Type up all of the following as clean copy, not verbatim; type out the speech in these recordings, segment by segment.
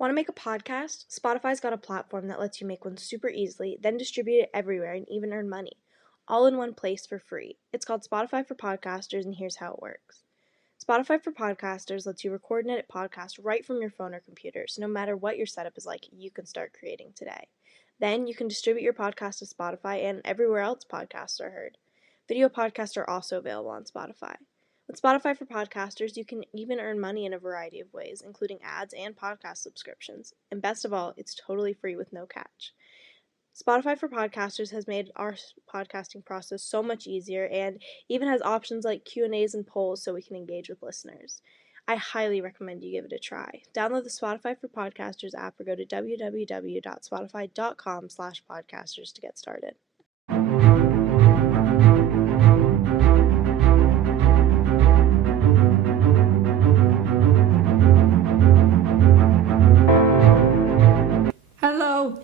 Want to make a podcast? Spotify's got a platform that lets you make one super easily, then distribute it everywhere and even earn money, all in one place for free. It's called Spotify for Podcasters, and here's how it works. Spotify for Podcasters lets you record and edit podcasts right from your phone or computer, so no matter what your setup is like, you can start creating today. Then you can distribute your podcast to Spotify and everywhere else podcasts are heard. Video podcasts are also available on Spotify. With Spotify for Podcasters, you can even earn money in a variety of ways, including ads and podcast subscriptions. And best of all, it's totally free with no catch. Spotify for Podcasters has made our podcasting process so much easier and even has options like Q&As and polls so we can engage with listeners. I highly recommend you give it a try. Download the Spotify for Podcasters app or go to www.spotify.com/podcasters to get started. Hello.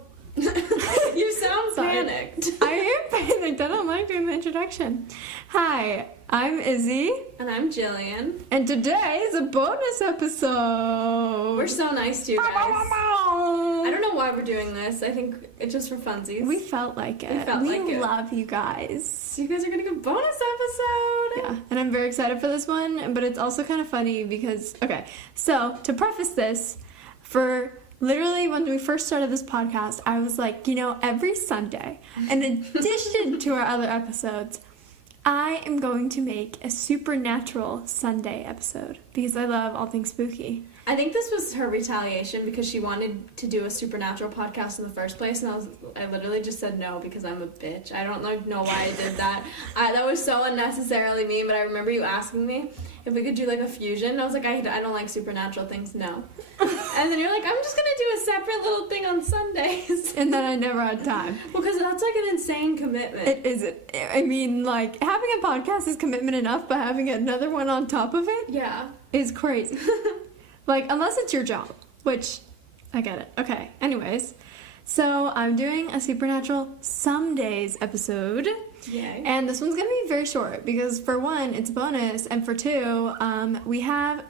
You sound panicked. I am panicked. I don't like doing the introduction. Hi, I'm Izzie. And I'm Jillian. And today is a bonus episode. We're so nice to you guys. I don't know why we're doing this. I think it's just for funsies. We felt like it. We love you guys. So you guys are getting a bonus episode. Yeah, and I'm very excited for this one, but it's also kind of funny because, so to preface this, literally, when we first started this podcast, I was like, every Sunday, in addition to our other episodes, I am going to make a supernatural Sunday episode because I love all things spooky. I think this was her retaliation because she wanted to do a supernatural podcast in the first place, and I literally just said no because I'm a bitch. I don't know why I did that. That was so unnecessarily mean, but I remember you asking me if we could do like a fusion, and I was like, I don't like supernatural things, no. And then you're like, I'm just gonna do a separate little thing on Sundays. And then I never had time. Well, because that's like an insane commitment. It isn't. I mean, like, having a podcast is commitment enough, but having another one on top of it is crazy. Like, unless it's your job, which, I get it. Okay, anyways. So, I'm doing a Supernatural Some Days episode. Yay. And this one's going to be very short, because for one, it's a bonus, and for two, we have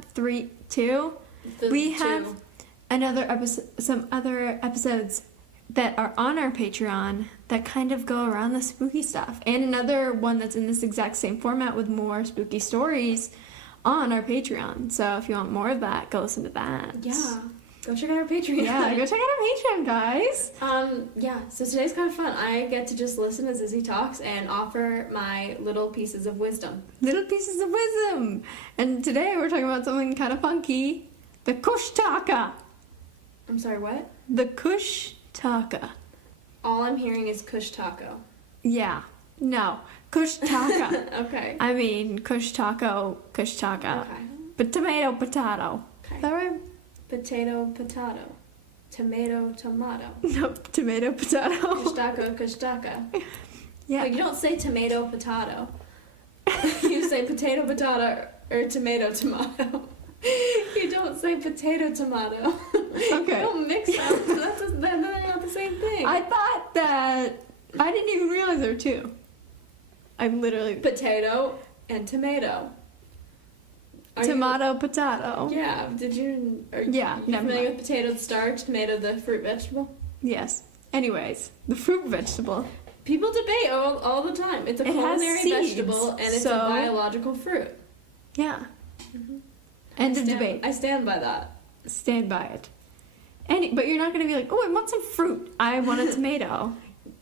some other episodes that are on our Patreon that kind of go around the spooky stuff. And another one that's in this exact same format with more spooky stories on our Patreon. So if you want more of that, go listen to that. Yeah. Go check out our Patreon. Yeah, go check out our Patreon, guys. So today's kind of fun. I get to just listen as Izzie talks and offer my little pieces of wisdom. Little pieces of wisdom. And today we're talking about something kind of funky. The Kushtaka. I'm sorry, what? The Kushtaka. All I'm hearing is Kush Taco. Yeah. No. Kushtaka. Okay. I mean, Kushtaka. Okay. But tomato, potato. Okay. Is that right? Potato. Tomato. Nope. Tomato, potato. Kushtaka. Yeah. But you don't say tomato, potato. You say potato, or tomato. You don't say potato, tomato. Okay. You don't mix them. They're not the same thing. I thought that... I didn't even realize there were two. I literally... Potato and tomato. Potato. Yeah. Are you familiar with potato, the starch, tomato, the fruit vegetable? Yes. Anyways, the fruit vegetable. People debate all the time. It's a culinary vegetable and it's a biological fruit. Yeah. Mm-hmm. End of debate. I stand by that. Stand by it. But you're not going to be like, oh, I want some fruit. I want a tomato.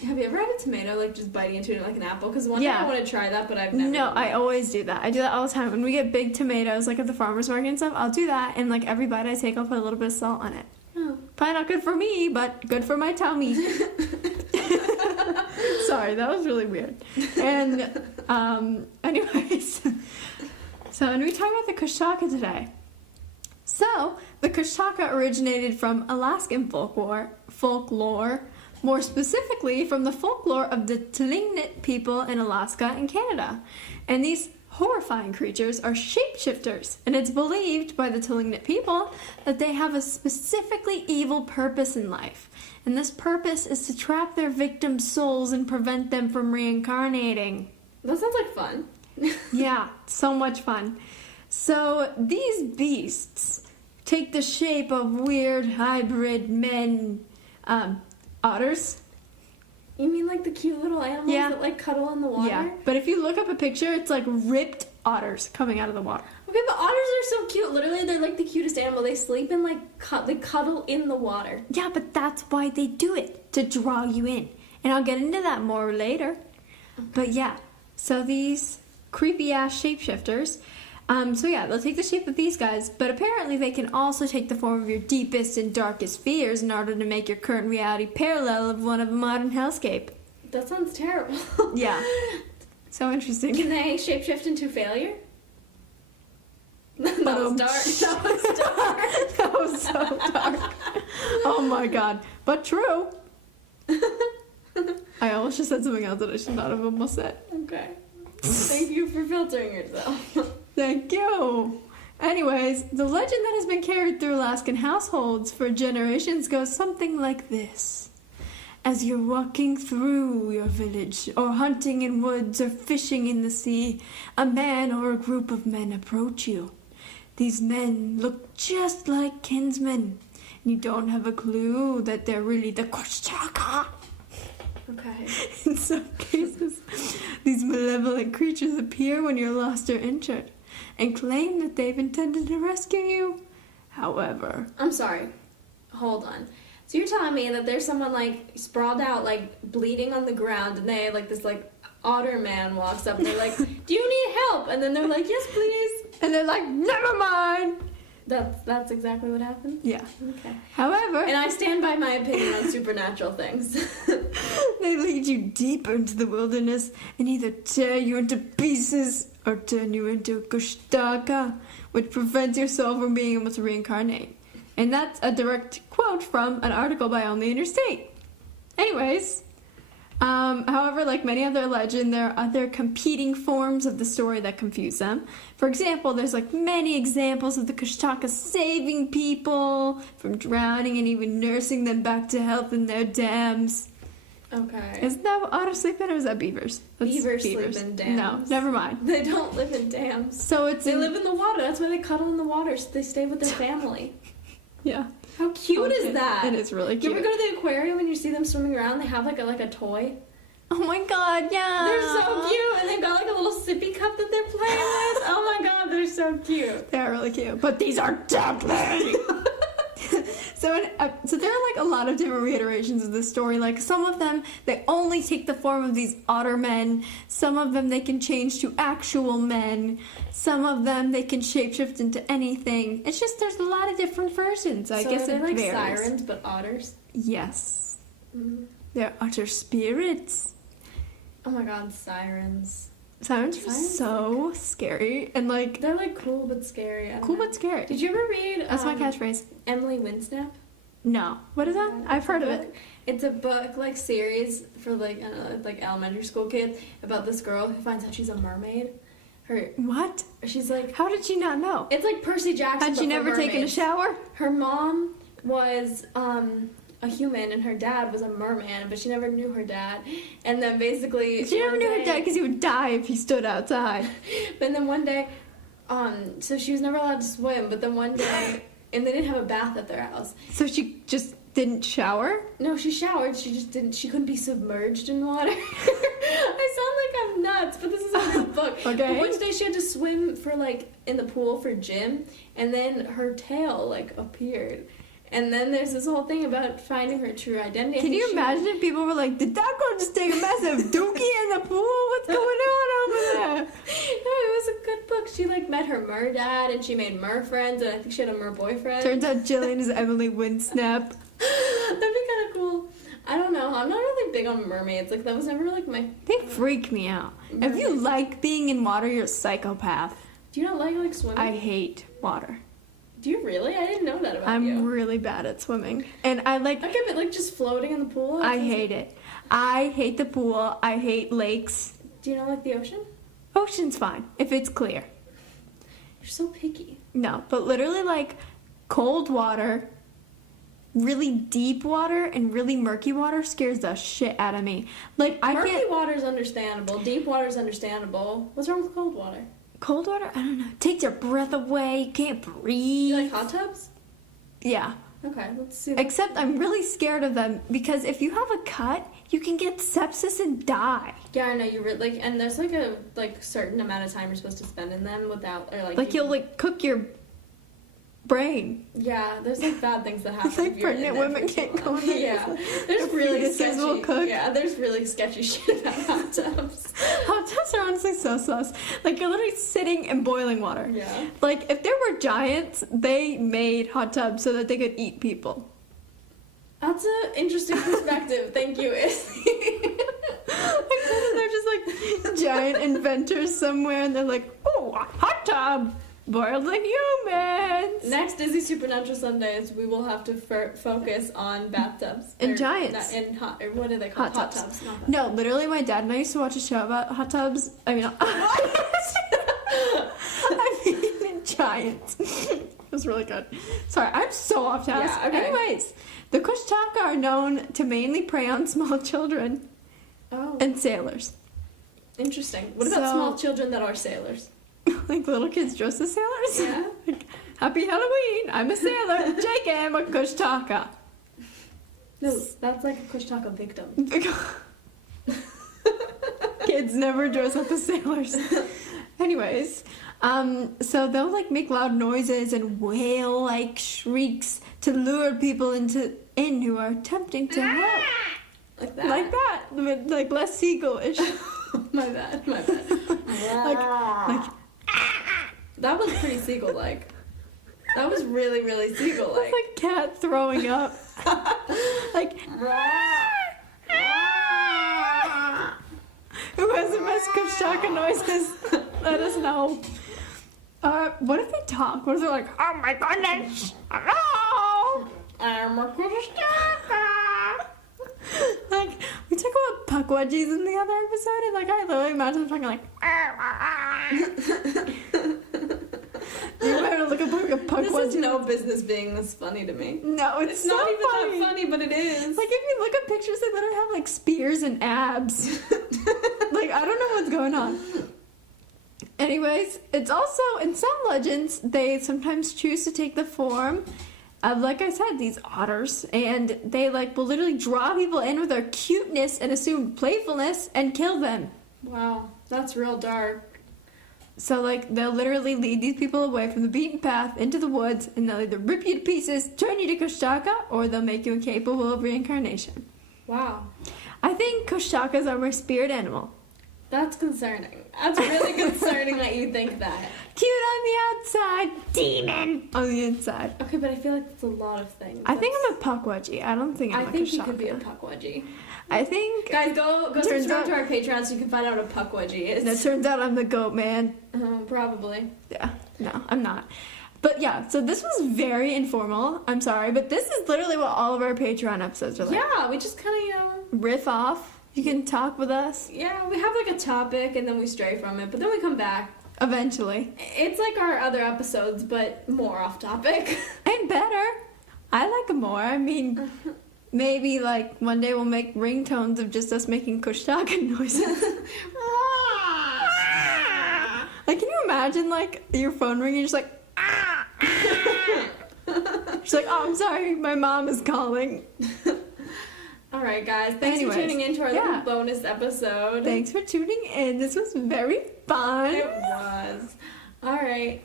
Have you ever had a tomato, like, just biting into it like an apple? Because one day I want to try that, but I've never. No, I always do that. I do that all the time. When we get big tomatoes, like, at the farmer's market and stuff, I'll do that, and, like, every bite I take, I'll put a little bit of salt on it. Oh. Probably not good for me, but good for my tummy. Sorry, that was really weird. And, anyways, so, and we talk about the Kushtaka today. So, the Kushtaka originated from Alaskan folklore, more specifically from the folklore of the Tlingit people in Alaska and Canada. And these horrifying creatures are shapeshifters, and it's believed by the Tlingit people that they have a specifically evil purpose in life. And this purpose is to trap their victims' souls and prevent them from reincarnating. That sounds like fun. Yeah, so much fun. So these beasts take the shape of weird hybrid men, otters. You mean like the cute little animals that like cuddle in the water? Yeah, but if you look up a picture, it's like ripped otters coming out of the water. Okay, but otters are so cute. Literally, they're like the cutest animal. They sleep and like they cuddle in the water. Yeah, but that's why they do it, to draw you in. And I'll get into that more later. Okay. But yeah, so these creepy ass shapeshifters, they'll take the shape of these guys, but apparently they can also take the form of your deepest and darkest fears in order to make your current reality parallel of one of a modern hellscape. That sounds terrible. Yeah. So interesting. Can they shapeshift into failure? That was dark. That was dark. That was so dark. Oh my god. But true. I almost just said something else that I should not have almost said. Okay. Thank you for filtering yourself. Thank you. Anyways, the legend that has been carried through Alaskan households for generations goes something like this. As you're walking through your village, or hunting in woods, or fishing in the sea, a man or a group of men approach you. These men look just like kinsmen. You don't have a clue that they're really the Koshchaka. Okay. In some cases, these malevolent creatures appear when you're lost or injured and claim that they've intended to rescue you. However... I'm sorry. Hold on. So you're telling me that there's someone, like, sprawled out, like, bleeding on the ground, and they, like, this, like, otter man walks up, and they're like, do you need help? And then they're like, yes, please. And they're like, never mind. That's exactly what happened? Yeah. Okay. However... And I stand by my opinion on supernatural things. They lead you deeper into the wilderness and either tear you into pieces or turn you into a kushtaka, which prevents your soul from being able to reincarnate. And that's a direct quote from an article by Only Interstate. Anyways, however, like many other legends, there are other competing forms of the story that confuse them. For example, there's like many examples of the Kushtaka saving people from drowning and even nursing them back to health in their dams. Okay. Isn't that what otters sleep in, or is that beavers? Beavers sleep in dams. No, never mind. They don't live in dams. So they live in the water. That's why they cuddle in the water. So they stay with their family. Yeah. How cute is that? It is really cute. You ever go to the aquarium and you see them swimming around? They have like a toy. Oh my god, yeah. They're so cute, and they've got like a little sippy cup that they're playing with. Oh my god, they're so cute. They are really cute, but these are deadly. So there are like a lot of different reiterations of this story. Like some of them, they only take the form of these otter men. Some of them they can change to actual men. Some of them they can shapeshift into anything. It's just there's a lot of different versions. I guess they're it like varies. Sirens, but otters. Yes. Mm-hmm. They're otter spirits. Oh my god, sirens. Sirens are so scary and like they're like cool but scary. Cool but scary. Did you ever read? That's my catchphrase. Emily Winsnap. No. What is that? I've heard of it. It's a book like series for like elementary school kids about this girl who finds out she's a mermaid. What? She's like, how did she not know? It's like Percy Jackson. Had she never taken a shower? Her mom was a human and her dad was a merman, but she never knew her dad. And then basically she never knew her dad because he would die if he stood outside. But then one day, so she was never allowed to swim. But then one day, and they didn't have a bath at their house. So she just didn't shower? No, she showered. She just didn't. She couldn't be submerged in water. I sound like I'm nuts, but this is a real book. Okay. But one day she had to swim for like in the pool for gym, and then her tail like appeared. And then there's this whole thing about finding her true identity. Can you imagine if people were like, did that girl just take a massive dookie in the pool? What's going on over there? No, it was a good book. She like met her mer dad and she made mer friends, and I think she had a mer boyfriend. Turns out Jillian is Emily Winsnap. That'd be kind of cool. I don't know. I'm not really big on mermaids. Like that was never like my. They freak me out. Mermaids. If you like being in water, you're a psychopath. Do you not like swimming? I hate water. Do you really? I didn't know that about you. I'm really bad at swimming. And I like... Okay, but like just floating in the pool? I hate it. I hate the pool. I hate lakes. Do you not like the ocean? Ocean's fine, if it's clear. You're so picky. No, but literally like cold water, really deep water, and really murky water scares the shit out of me. Like murky water's understandable. Deep water's understandable. What's wrong with cold water? Cold water? I don't know. Takes your breath away. You can't breathe. You like hot tubs? Yeah. Okay, let's see. Except I'm really scared of them because if you have a cut, you can get sepsis and die. Yeah, I know like, and there's like a certain amount of time you're supposed to spend in them without, or You'll like cook your brain. Yeah, there's like bad things that happen. Like pregnant women can't go in there. Yeah, there's really sketchy. Will cook. Yeah, there's really sketchy shit about hot tubs. Hot tubs are honestly so sus. Like you're literally sitting in boiling water. Yeah. Like if there were giants, they made hot tubs so that they could eat people. That's an interesting perspective. Thank you, Izzie. They're just like giant inventors somewhere, and they're like, "Oh, a hot tub, boiled like humans." Next Izzie Supernatural Sundays, we will have to focus on bathtubs And giants. And hot, or what are they called? Hot tubs. Not No, literally, my dad and I used to watch a show about hot tubs. I mean, I mean giants. It was really good. Sorry, I'm so off task. Yeah, okay. Anyways, the Kushtaka are known to mainly prey on small children Oh, and sailors. interesting. What about small children that are sailors? Like little kids dressed as sailors? Yeah. Like, Happy Halloween! I'm a sailor. JK, I'm a Kushtaka. No, that's like a Kushtaka victim. Kids never dress up as sailors. Anyways, so they'll like make loud noises and wail like shrieks to lure people in who are attempting to help. Like that. Like that, but like less seagull-ish. My bad. like That was pretty seagull-like. That was really, really seagull-like. it's like cat throwing up. Like who has the best Kushtaka noises? Let us know. What if they talk? What if they're like, oh my goodness, hello? I'm a Kushtaka. Like, we talk about puckwudgies in the other episode, and like, I literally imagine them talking like, you might look up like a puckwudgie. This is no business being this funny to me. No, it's so not even funny. that funny, but it is. Like, if you look at pictures, they literally have like spears and abs. Like, I don't know what's going on. Anyways, it's also, in some legends, they sometimes choose to take the form of, like I said, these otters, and they like will literally draw people in with their cuteness and assumed playfulness and kill them. Wow, that's real dark. So like they'll literally lead these people away from the beaten path into the woods, and they'll either rip you to pieces, turn you to Kushtaka, or they'll make you incapable of reincarnation. Wow. I think Kushtakas are my spirit animal. That's concerning. That's really concerning that you think that. Cute on the outside, demon on the inside. Okay, but I feel like that's a lot of things. I think I'm a puckwudgie. I don't think I'm a I think Kushtaka. you could be a puckwudgie. I think... Guys, go Turns subscribe out- to our Patreon so you can find out what a puckwudgie is. It turns out I'm the goat man. Probably. Yeah, no, I'm not. But yeah, so this was very informal. I'm sorry, but this is literally what all of our Patreon episodes are like. Yeah, we just kind of, Riff off. You can talk with us. Yeah, we have like a topic and then we stray from it, but then we come back. Eventually. It's like our other episodes, but more off topic. And better. I like them more. I mean, maybe like one day we'll make ringtones of just us making Kushtaka noises. Like, can you imagine like your phone ringing and just like, ah! She's like, oh, I'm sorry, my mom is calling. Alright, guys. Thanks Anyways, for tuning in to our yeah. little bonus episode. Thanks for tuning in. This was very fun. It was. Alright.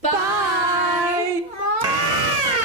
Bye. Bye.